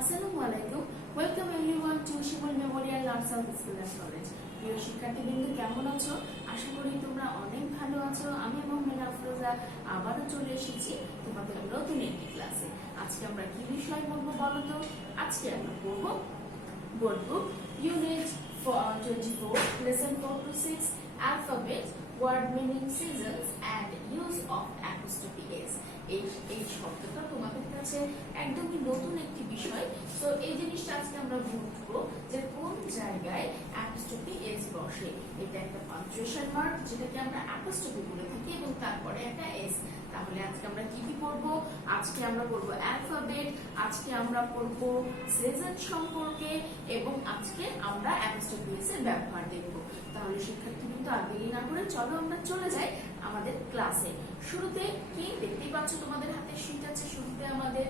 আসসালামু আলাইকুম। Welcome everyone two Shimul Memorial arts and school and college. প্রিয় শিক্ষার্থীবৃন্দ, কেমন আছো? আশা করি তোমরা অনেক ভালো আছো। আমি মোহাম্মদ আফরোজা আবারও চলে এসেছি তোমাদের নতুন একটি ক্লাসে। আজকে আমরা কি বিষয় বলবো বলো তো? আজকে আমরা পড়বো board book unit 24 lesson 4 to 6 alphabet word meaning seasons and use of apostrophe s। এই শব্দটা তোমাদের কাছে একদমই নতুন একটি বিষয়। তো এই জিনিসটা আজকে আমরা বুঝবো যে কোন জায়গায় অ্যাপোস্ট্রফি এস বসে। এটা একটা পাঞ্চুয়েশন মার্ক যেটাকে আমরা অ্যাপোস্ট্রফি বলে থাকি এবং তারপরে একটা এস। তাহলে আজকে আমরা কি কি পড়বো? আজকে আমরা পড়বো অ্যালফাবেট, আজকে আমরা পড়বো সিজন সম্পর্কে এবং আজকে আমরা অ্যাপোস্ট্রফি এস এর ব্যবহার দেখবো। তাহলে শিক্ষার্থীবৃন্দ আর দেরি না করে চলো আমরা চলে যাই আমাদের ক্লাসে। শুরুতে কি দেখতেই পাচ্ছ তোমাদের হাতে শীট আছে। শুরুতে আমাদের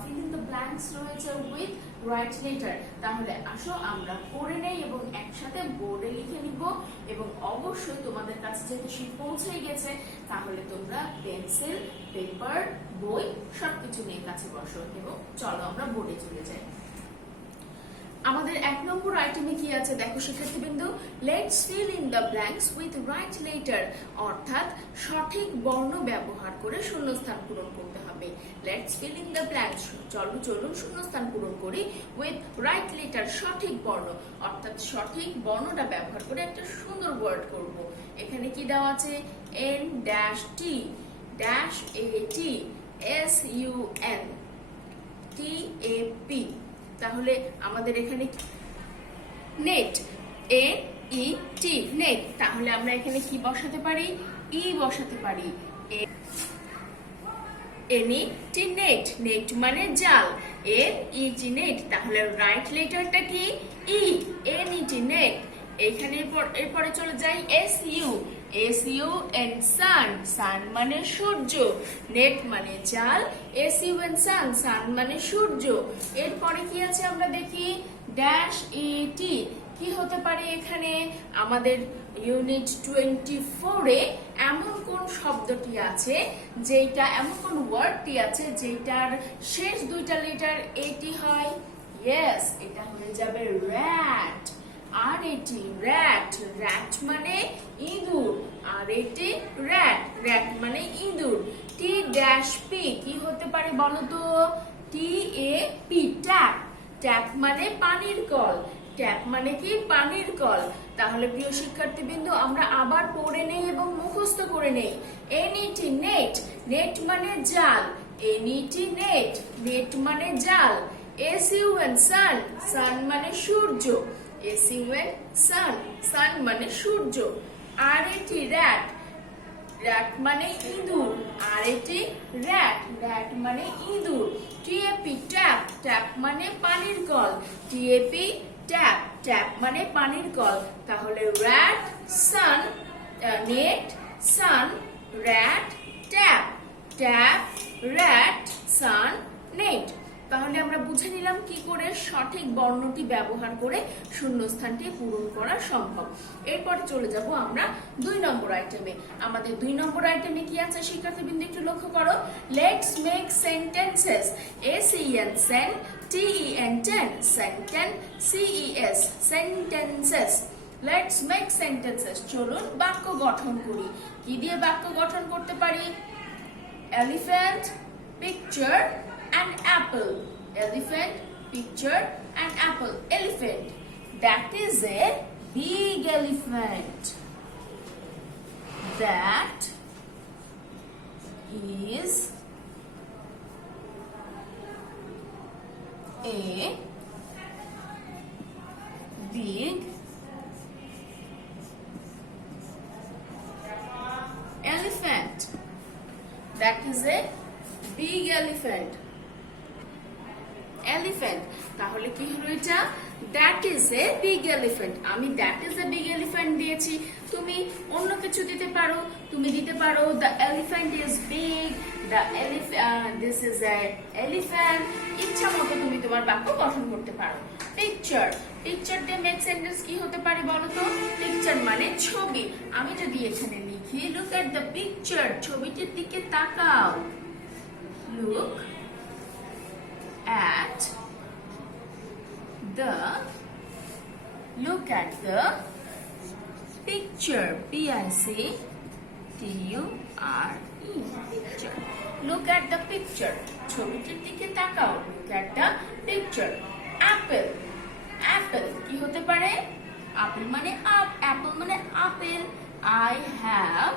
ফিল ইন দ্য ব্ল্যাঙ্কস রয়েছে উইথ রাইট লেটার। তাহলে আসো আমরা পড়ে নেই এবং একসাথে বোর্ডে লিখে নিব। এবং অবশ্যই তোমাদের কাছে যেহেতু শীট পৌঁছে গেছে তাহলে তোমরা পেন্সিল, পেপার, বই সবকিছু নিয়ে কাছে বসো এবং চলো আমরা বোর্ডে চলে যাই। আমাদের 1 নম্বর আইটেমে কি আছে দেখো শিক্ষার্থীবৃন্দ, let's fill in the blanks with right letter, অর্থাৎ সঠিক বর্ণ ব্যবহার করে শূন্যস্থান পূরণ করতে হবে। Let's fill in the blanks, চলুন শূন্যস্থান পূরণ করি উইথ রাইট লেটার, সঠিক বর্ণ, অর্থাৎ সঠিক বর্ণটা ব্যবহার করে একটা সুন্দর ওয়ার্ড করব। এখানে কি দেওয়া আছে? N dash T dash A T S U N T A P. তাহলে আমাদের এখানে net, N E T, net. তাহলে আমরা এখানে কি বসাতে পারি? ই বসাতে পারি। N E T net, net মানে জাল। এন ই টি নেট, তাহলে রাইট লেটারটা কি? E, N E T net. এখানে এরপরে চলে যাই S U, S U N sun, sun মানে সূর্য, নেট মানে জাল, S U N sun, sun মানে সূর্য। এরপরে কি আছে আমরা দেখি, ড্যাশ ই টি, কি হতে পারে এখানে? আমাদের ইউনিট 24 এ এমন কোন শব্দটি আছে যেটা, এমন কোন ওয়ার্ডটি আছে যেটার শেষ দুইটা লেটার এটি হয়? ইয়েস, এটা হয়ে যাবে র্যাট। আর এটি র্যাট, র্যাট মানে ইঁদুর, আর এটি র্যাট, র্যাট মানে ইঁদুর। টি ড্যাশ পি কি হতে পারে বলো তো? টি এ পি, ট্যাপ, ট্যাপ মানে পানির কল, ট্যাপ মানে কি? পানির কল। তাহলে প্রিয় শিক্ষার্থীবৃন্দ আমরা আবার পড়ে নেই এবং মুখস্থ করে নেই। এনইটি নেট, নেট মানে জাল, এনইটি নেট, নেট মানে জাল। S U N sun, sun মানে সূর্য, S U N sun, sun মানে সূর্য। আর এটি র্যাট, র্যাট মানে ইঁদুর, আর এটি র্যাট, র্যাট মানে ইঁদুর। টিএপি ট্যাপ, ট্যাপ মানে পানির কল, টিএপি ট্যাপ, ট্যাপ মানে পানির কল। তাহলে র্যাট, সান, নেট, সান, র্যাট, ট্যাপ, ট্যাপ, র্যাট, সান, নেট। তাহলে আমরা বুঝে নিলাম কি করে সঠিক বর্ণটি ব্যবহার করে শূন্যস্থানটি পূরণ করা সম্ভব। এরপরে চলে যাব আমরা 2 নম্বর আইটেমে। আমাদের 2 নম্বর আইটেমে কি আছে শিক্ষার্থীবৃন্দ একটু লক্ষ্য করো। Let's make sentences, S E N sen, T E N ten, sentence, C E S, sentences. Let's make sentences, চলুন বাক্য গঠন করি। কি দিয়ে বাক্য গঠন করতে পারি? Elephant, picture an apple, elephant, picture, an apple, elephant. That is a big elephant. That is a big elephant. That is a big elephant. Elephant, তাহলে কি হলো এটা? That is a big elephant. আমি that is a big elephant দিয়েছি, তুমি অন্য কিছু দিতে পারো। তুমি দিতে পারো the elephant is big, the this is a elephant. ইচ্ছা মতো তুমি তোমার বাক্য গঠন করতে পারো। পিকচার, পিকচার দিয়ে মেক সেন্টেন্স কি হতে পারে বলো তো? পিকচার মানে ছবি। আমি যদি এখানে লিখি লুক এট দ্য পিকচার, ছবিটির দিকে তাকাও। Look at the picture. P-I-C-T-U-R-E, picture. Look at the picture. ছবিটির দিকে তাকাও. Look at the picture. Apple. Apple কি হতে পারে? Apple মানে apple মানে apple. I have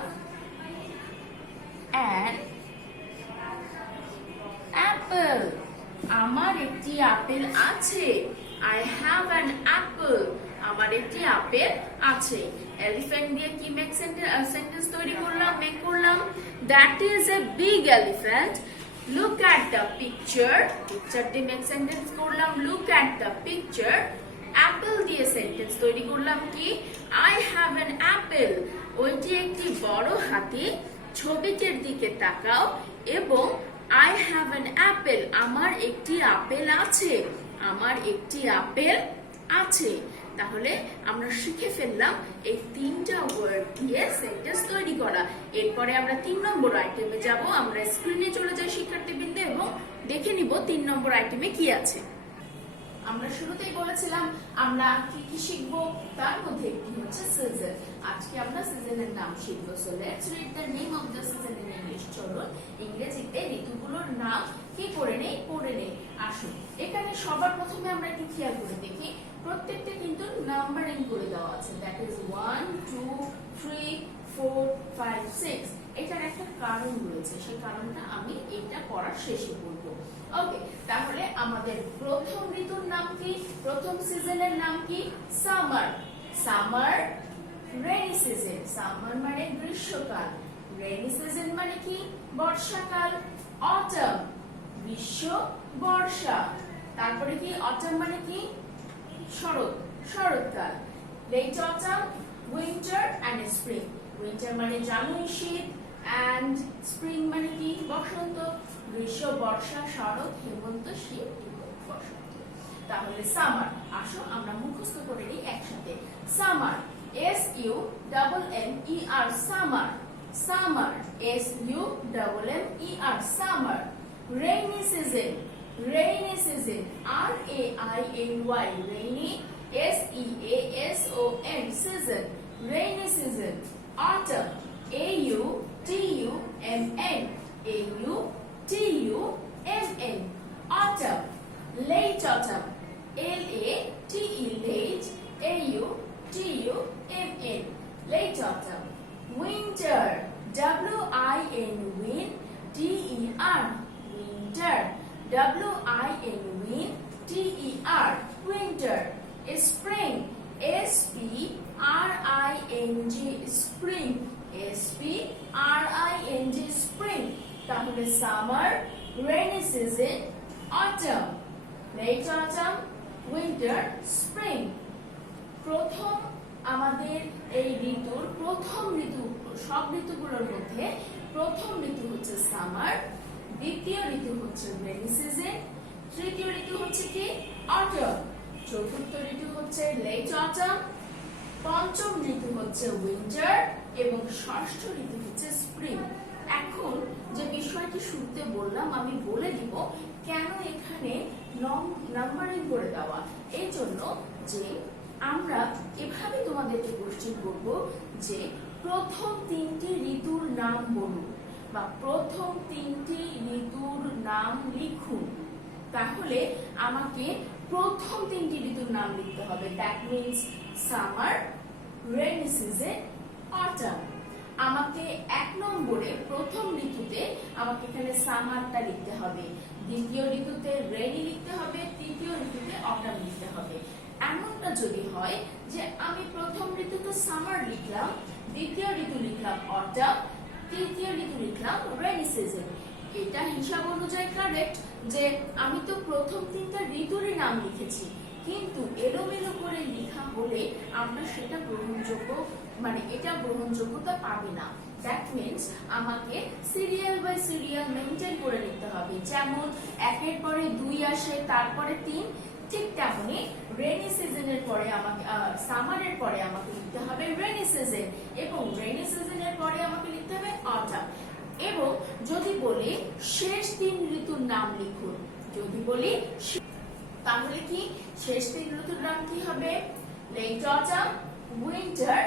an apple. আমার একটি আপেল আছে. I have an apple. আমার একটি আপেল আছে. এলিফ্যান্ট দিয়ে কি মেক সেন্টেন্স তৈরি করলাম, মেক করলাম? That is a big elephant. Look at the picture. Picture দিয়ে মেক সেন্টেন্স করলাম. Look at the picture. Apple দিয়ে সেন্টেন্স তৈরি করলাম কি? I have an apple. ওইটি একটি বড় হাতি. ছবিটির দিকে তাকাও এবং I have an apple. আমার একটি আপেল আছে. আমার একটি আপেল আছে. তাহলে আমরা শিখে ফেললাম এই তিনটা ওয়ার্ড দিয়ে সেন্টেন্স তৈরি করা। এরপরে আমরা 3 নম্বর আইটেমে যাব। আমরা স্ক্রিনে চলে যাই শিক্ষার্থীবৃন্দ এবং দেখে নিব 3 নম্বর আইটেমে কি আছে। আমরা শুরুতেই বলেছিলাম আমরা কি কি শিখব, তার মধ্যে একটি হচ্ছে সিজন। আজকে আমরা সিজনের নাম শিখব। So let's read the name of the season in English. চলুন ইংরেজিতে ঋতুগুলোর নাম কি করে নেই, পড়ে নেই। আসুন এখানে সবার প্রথমে আমরা একটু খেয়াল করে দেখি, প্রত্যেকটা কিন্তু নাম্বারিং করে দেওয়া আছে। That is 1 2 3 4 5 6। এটার একটা কারণ রয়েছে, সেই কারণটা আমি এটা পড়ার শেষে বলবো। ওকে, তাহলে আমাদের প্রথম ঋতুর নাম কি, প্রথম সিজনের নাম কি? Summer. Summer, rainy season. Summer মানে গ্রীষ্মকাল, রেইনি সিজন মানে কি? বর্ষাকাল। অটম, গ্রীষ্ম, বর্ষা। তারপরে কি? অটম মানে কি? শরৎ, শরৎকাল। Late autumn, winter and spring. Winter মানে জানুয়ারি শীত, এন্ড স্প্রিং মানে কি? বসন্ত। গ্রীষ্ম, বর্ষা, শরৎ, হেমন্ত, শীত, বসন্ত। তাহলে সামার, আসো আমরা মুখস্থ করে নিই একসাথে। Summer, S-U-M-M-E-R, summer. Summer, S-U-M-M-E-R, summer. Rainy season, rainy season, R-A-I-N-Y, rainy, S-E-A-S-O-N, season, rainy season. Autumn, A-U-T-U-M-N, A-U-T-U-M-N, autumn. Late autumn, L-A-T-E, late, A-U-T-U-M-N, late autumn. Winter, W-I-N, win, T-E-R, winter, W-I-N, T-E-R, winter. Spring, S-P-R-I-N-G, spring, S-P-R-I-N-G, spring. তাহলে summer, rainy season, autumn, late autumn, winter, spring. প্রথম আমাদের এই ঋতুর প্রথম ঋতু, সব ঋতুগুলোর মধ্যে প্রথম ঋতু হচ্ছে সামার, দ্বিতীয় ঋতু হচ্ছে রেইনি সিজন, তৃতীয় ঋতু হচ্ছে কি? অটম, চতুর্থ ঋতু হচ্ছে লেট অটম, পঞ্চম ঋতু হচ্ছে উইন্টার এবং ষষ্ঠ ঋতু হচ্ছে স্প্রিং। এখন যে বিষয়টি শুরুতে বললাম আমি বলে দিব কেন এখানে নাম্বারিং করে দেওয়া। এই জন্য যে আমরা এভাবে তোমাদেরকে কোশ্চেন করব যে প্রথম 3টি ঋতুর নাম বলুন বা প্রথম 3টি ঋতুর নাম লিখুন। তাহলে আমাকে প্রথম 3টি ঋতুর নাম লিখতে হবে। That means summer, rainy season, autumn. আমাকে 1 নম্বরে প্রথম ঋতুতে আমাকে এখানে সামারটা লিখতে হবে, দ্বিতীয় ঋতুতে রেইনি লিখতে হবে, তৃতীয় ঋতুতে অটম লিখতে হবে। এমনটা যদি হয় যে আমি প্রথম ঋতুতে সামার লিখলাম, দ্বিতীয় ঋতু লিখলাম অটম, তৃতীয় ঋতু লিখলাম রেইনি সিজন, এটা হিসাব অনুযায়ী কারেক্ট যে আমি তো প্রথম 3টা ঋতুরই নাম লিখেছি, কিন্তু এলোমেলো করে লেখা হলে আমরা সেটা গ্রহণযোগ্য, মানে এটা গ্রহণযোগ্যতা পাবে না। দ্যাট মিন্স আমাকে সিরিয়াল বাই সিরিয়াল মেনটেন করে লিখতে হবে। যেমন 1-এর পরে 2 আসে, তারপরে 3, ঠিক তেমনি রেইনি সিজনের পরে আমাকে সামারের পরে আমাকে লিখতে হবে রেইনি সিজন এবং রেইনি সিজনের পরে আমাকে লিখতে হবে অটম। এবং যদি বলি শেষ 3 ঋতুর নাম লিখুন, যদি বলি তাহলে কি শেষ তিন ঋতুর নাম কি হবে? Late autumn, winter,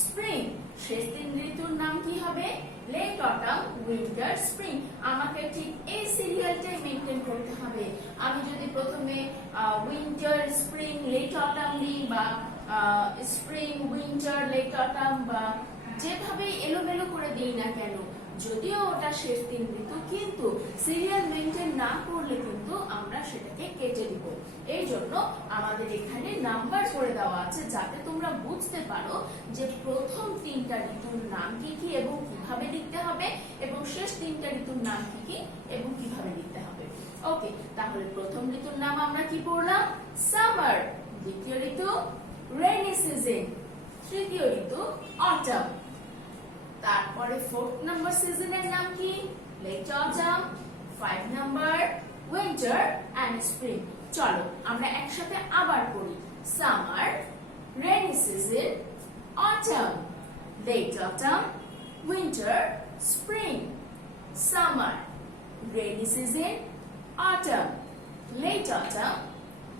spring. শেষ তিন ঋতুর নাম কি হবে? Late autumn, winter, spring. আমাকে ঠিক এই সিরিয়ালটাই মেইনটেইন করতে হবে। আমি যদি প্রথমে উইন্টার, স্প্রিং, লেট অটাম দিই, বা স্প্রিং, উইন্টার, লেট অটাম, বা যেভাবে এলোমেলো করে দিই না কেন, যদিও ওটা শেষ তিন ঋতু, কিন্তু সিরিয়াল মেইনটেইন না করলে কিন্তু আমরা সেটাকে কেটে দিব। এই জন্য আমাদের এখানে নাম্বার করে দেওয়া আছে, যাতে তোমরা বুঝতে পারো যে প্রথম তিনটা ঋতুর নাম কি কি এবং কিভাবে লিখতে হবে, এবং শেষ তিনটা ঋতুর নাম কি কি এবং কিভাবে লিখতে হবে। ওকে, তাহলে প্রথম ঋতুর নাম আমরা কি পড়লাম? সামার। দ্বিতীয় ঋতু রেইনি সিজন। তৃতীয় ঋতু অটাম। তারপরে 4th নাম্বার সিজনের নাম কি? Late autumn. 5 number winter and spring. চলো আমরা একসাথে আবার পড়ি। Summer, rainy season, autumn, late autumn, winter, spring. Summer, rainy season, autumn, late autumn,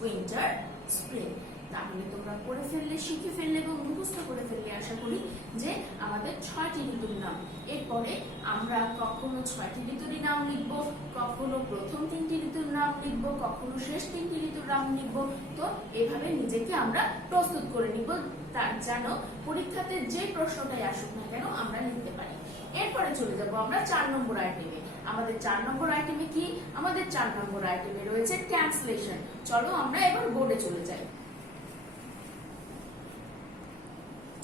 winter, spring. তাহলে তোমরা পড়ে ফেললে, শিখে ফেললে এবং মুখস্থ করে ফেললে আশা করি যে আমাদের 6টি ঋতুর নাম। এরপরে আমরা কখনো 6টি ঋতুরই নাম লিখবো, কখনো প্রথম 3টি ঋতুর নাম লিখবো, কখনো শেষ 3টি ঋতুর নাম লিখবো। তো এভাবে নিজেকে আমরা প্রস্তুত করে নিব, তার যেন পরীক্ষাতে যে প্রশ্নটাই আসুক না কেন আমরা লিখতে পারি। এরপরে চলে যাব আমরা 4 নম্বর আইটেমে। আমাদের 4 নম্বর আইটেমে কি? আমাদের 4 নম্বর আইটেমে রয়েছে ট্রান্সলেশন। চলো আমরা এবার বোর্ডে চলে যাই।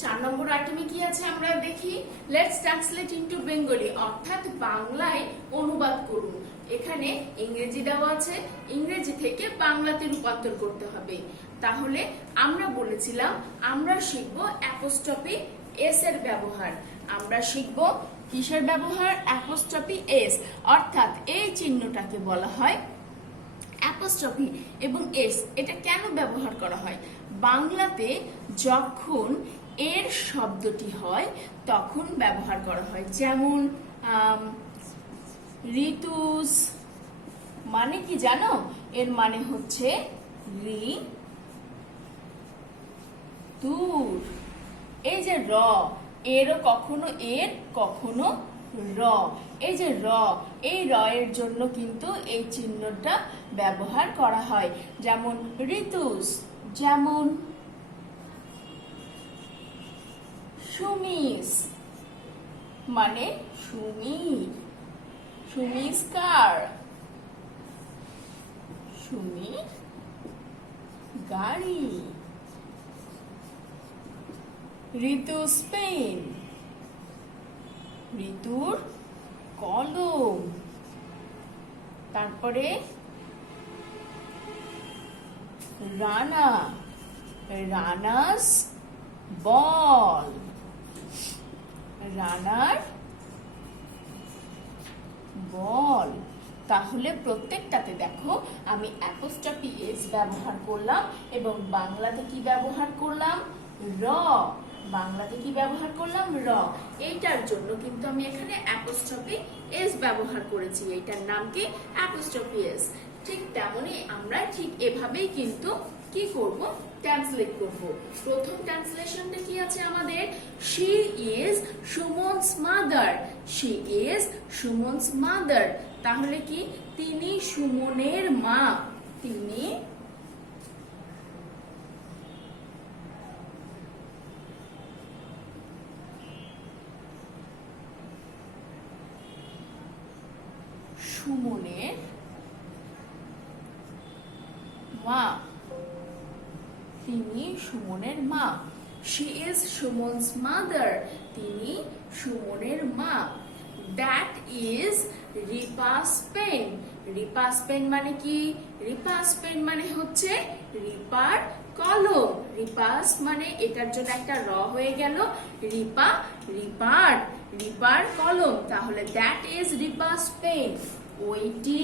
4 নম্বর আইটেমে কি আছে আমরা দেখি। লেটস ট্রান্সলেট ইনটু বেঙ্গলি, অর্থাৎ বাংলায় অনুবাদ করুন। এখানে ইংরেজি দেওয়া আছে, ইংরেজি থেকে বাংলাতে রূপান্তর করতে হবে। তাহলে আমরা বলেছিলাম আমরা শিখব অ্যাপোস্ট্রফি এস এর ব্যবহার। আমরা শিখব কিসের ব্যবহার? অ্যাপোস্ট্রফি এস, অর্থাৎ এই চিহ্নটাকে বলা হয় অ্যাপোস্ট্রফি এবং এস। এটা কেন ব্যবহার করা হয়? বাংলাতে যখন এর শব্দটি হয় তখন ব্যবহার করা হয়। যেমন ঋতুস মানে কি জানো? এর মানে হচ্ছে ঋতুর। এই যে র, এরও কখনো এর কখনো র, এই যে র, এই র এর জন্য কিন্তু এই চিহ্নটা ব্যবহার করা হয়। যেমন ঋতুস, যেমন সুমিস মানে সুমির, সুমিস্কার, সুমির গাড়ি। ঋতুস পেন, ঋতুর কলম। তারপরে রানা, রানাস বল, রানার বল। তাহলে প্রত্যেকটাতে দেখো আমি অ্যাপোস্ট্রফি এস ব্যবহার করলাম এবং বাংলাতে কি ব্যবহার করলাম? র। বাংলাতে কি ব্যবহার করলাম? র। এইটার জন্য কিন্তু আমি এখানে অ্যাপোস্ট্রফি এস ব্যবহার করেছি। এইটার নাম কি? Apostrophe S. ঠিক তেমনই আমরা ঠিক এভাবেই কিন্তু কি করব? ট্রান্সলেট করব। প্রথম ট্রান্সলেশনটা কি আছে আমাদের? She is সুমনস mother. She is সুমনস mother. তাহলে কি? তিনি সুমনের মা। তিনি সুমনের মা। তিনি সুমনের মা। She is Sumon's mother. তিনি সুমনের মা। That is Ripa's pen. Ripa's pen মানে কি? Ripa's pen মানে হচ্ছে রিপার কলম। রিপাস মানে এটার জন্য একটা র হয়ে গেল। রিপা, রিপার, রিপার কলম। তাহলে that is Ripa's pen. ওইটি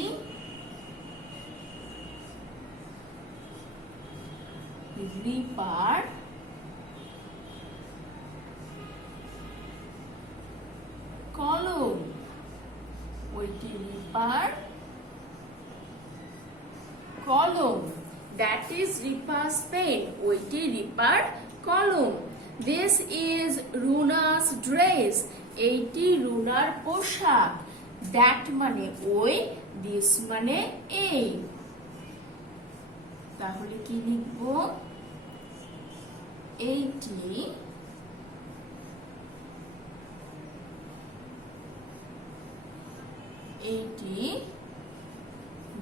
রিপার কলম। ওইটি রিপার কলম। দ্যাট ইজ রিপাস পেন, ওইটি রিপার কলম। দিস ইজ রুনাস ড্রেস, এইটি রুনার পোশাক। দ্যাট মানে ওই, দিস মানে এই। তাহলে কি লিখবো? এইটি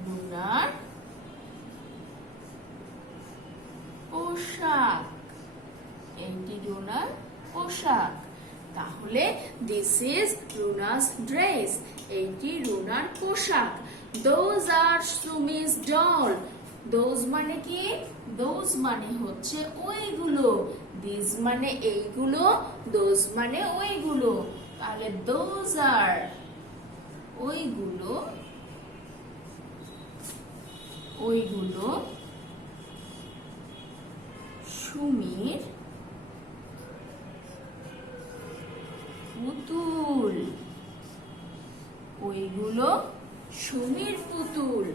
রুনার পোশাক, এইটি রুনার পোশাক। তাহলে দিস ইজ রুনাস ড্রেস, এইটি রুনার পোশাক। Those are Sumi's doll, those মানে কি? দোজ মানে হচ্ছে ওইগুলো, দিস মানে এইগুলো, দোজ মানে ওইগুলো। তাহলে দোজ আর ওইগুলো, ওইগুলো সুমির পুতুল, ওইগুলো সুমির পুতুল।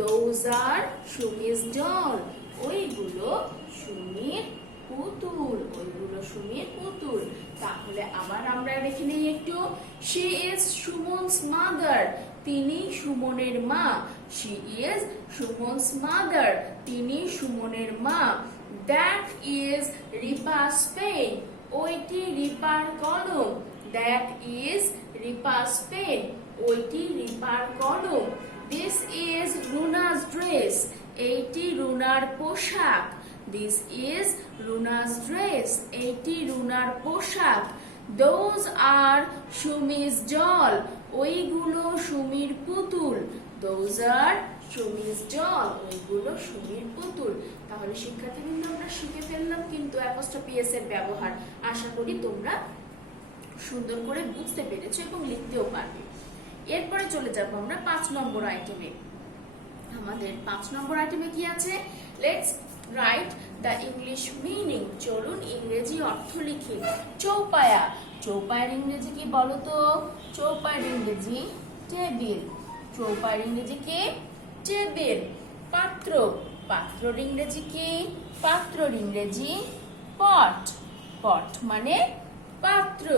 Those are সুমি's doll, ওইগুলো সুমির পুতুল, ওইগুলো সুমির পুতুল। তাহলে আবার আমরা দেখে নিই একটু। She is Sumon's mother, তিনি সুমনের মা। She is Sumon's mother, তিনি সুমনের মা। That is Ripa's pen, ওইটি রিপার কলম। That is Ripa's pen, ওইটি রিপার কলম। This is Runa's dress, এইটি রুনার পোশাক। This is Runa's dress, এইটি রুনার পোশাক। Those are Shumi's doll, ওইগুলো সুমির পুতুল। Those are Shumi's doll, ওইগুলো সুমির পুতুল। তাহলে শিক্ষার্থীবৃন্দ আমরা শিখে ফেললাম কিন্তু অ্যাপোস্ট্রফি এস এর ব্যবহার। আশা করি তোমরা সুন্দর করে বুঝতে পেরেছো এবং লিখতেও পারবে। এরপরে চলে যাব আমরা 5 নম্বর আইটেমে। আমাদের 5 নম্বর আইটেমে কি আছে? Let's write the English meaning, চলুন ইংরেজি অর্থ লিখি। চৌপায়া, চৌপায়ার ইংরেজি কি বলো তো? চৌপায়ার ইংরেজি টেবিল, চৌপায়ার ইংরেজি কি? টেবিল। পাত্র, পাত্রর ইংরেজি কি? পাত্রর ইংরেজি পট, পট মানে পাত্র।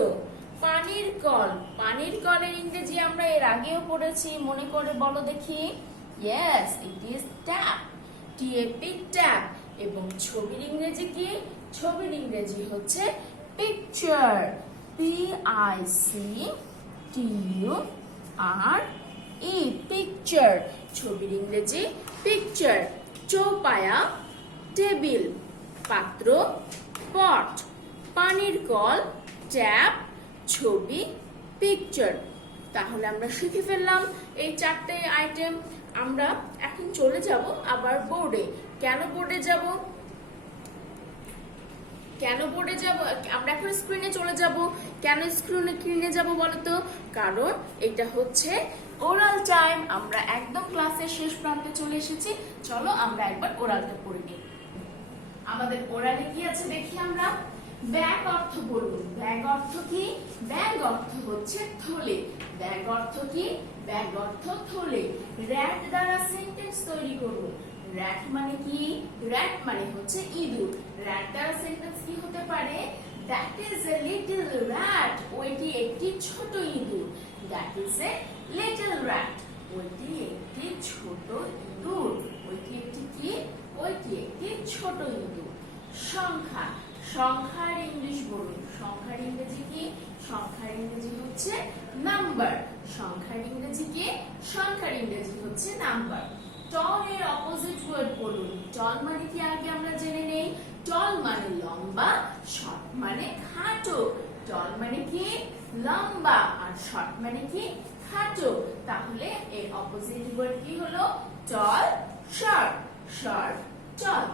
পানির কল, পানির কলের ইংরেজি আমরা এর আগেও পড়েছি, মনে করে বলো দেখি। Yes, it is tap, TAP tap. এবং ছবির ইংরেজি কি? ছবির ইংরেজি হচ্ছে পিকচার, PICTURE, পিকচার। ছবির ইংরেজি পিকচার। চৌপায়া টেবিল, পাত্র পট, পানির কল ট্যাপ, ছবি পিকচার। তাহলে আমরা শিখে ফেললাম এই 4টে আইটেম। আমরা এখন চলে যাব আবার বোর্ডে। কেন বোর্ডে যাব? কেন বোর্ডে যাব? আমরা এখন স্ক্রিনে চলে যাব। কেন স্ক্রিনে যাব বলো তো? কারণ এটা হচ্ছে ওরাল টাইম। আমরা একদম ক্লাসের শেষ প্রান্তে চলে এসেছি। চলো আমরা একবার ওরালটা পড়ে নিই। আমাদের ওরালে কি আছে দেখি আমরা। ব্যাগ অর্থ বলুন। ব্যাগ অর্থ কি? ব্যাগ অর্থ হচ্ছে থলে। ব্যাগ অর্থ কি? ব্যাগ অর্থ থলে। র্যাট দ্বারা সেন্টেন্স তৈরি করুন। র্যাট মানে কি? র্যাট মানে হচ্ছে ইঁদুর। র্যাট দ্বারা সেন্টেন্স কি হতে পারে? That is a little rat, ওইটি একটি ছোট ইঁদুর। That is a little rat, ওইটি একটি ছোট ইঁদুর। ওইটি একটি কি? ওইটি একটি ছোট ইঁদুর। সংখ্যা, সংখ্যার ইংলিশ বলুন। সংখ্যার ইংরেজি কি? সংখ্যার ইংরেজি হচ্ছে নাম্বার। সংখ্যার ইংরেজি কি? সংখ্যার ইংরেজি হচ্ছে নাম্বার। টল এর অপোজিট ওয়ার্ড বলুন। টল মানে কি আগে আমরা জেনে নেই। টল মানে লম্বা, শর্ট মানে খাটো। টল মানে কি? লম্বা, আর শর্ট মানে কি? খাটো। তাহলে এর অপোজিট ওয়ার্ড কি হলো? টল, শর্ট। শর্ট, টল।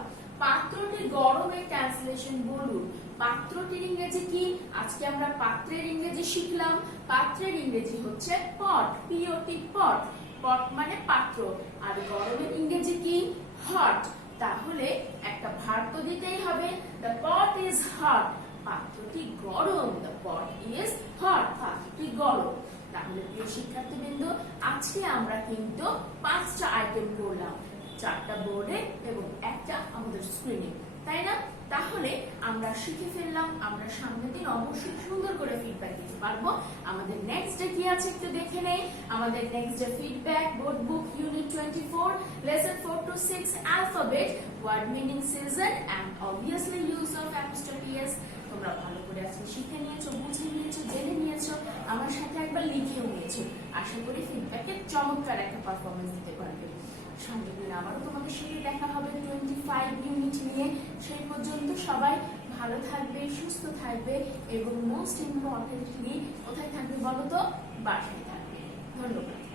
পাত্রটির গরমের ট্রান্সলেশন বলুন। পাত্রটির ইংরেজি কি? আজকে আমরা পাত্রের ইংরেজি শিখলাম। পাত্রের ইংরেজি হচ্ছে পট, POT পট। পট মানে পাত্র। আর গরমের ইংরেজি কি? হট। তাহলে একটা ভার তো দিতেই হবে। দ্য পট ইজ হট, পাত্রটি গরম। দ্য পট ইজ হট, পাত্রটি গরম। তাহলে প্রিয় শিক্ষার্থীবৃন্দ, আজকে আমরা কিন্তু 5টা আইটেম করলাম, 4টা বোর্ডে এবং স্ক্রিনে, তাই না? তাহলে আমরা শিখে ফেললাম, আমরা সামনের দিন অবশ্যই সুন্দর করে ফিডব্যাক দিতে পারবো। আমাদের নেক্সট ডে কি আছে একটু দেখে নেই। আমাদের next day feedback, board book, unit 24, lesson 4 to 6, alphabet, word meaning, season and obviously use of apostrophe S. তোমরা ভালো করে আজকে শিখে নিয়েছো, বুঝে নিয়েছো, জেনে নিয়েছো, আমার সাথে একবার লিখেও নিয়েছো। আশা করি ফিডব্যাকে চমৎকার একটা পারফরমেন্স দিতে পারবে। সামনের দিন আবারও তোমাদের সাথে দেখা হবে 25 ইউনিট নিয়ে। সেই পর্যন্ত সবাই ভালো থাকবে, সুস্থ থাকবে এবং মোস্ট ইম্পর্টেন্টলি কোথায় থাকবে বলো তো? বাসায় থাকবে। ধন্যবাদ।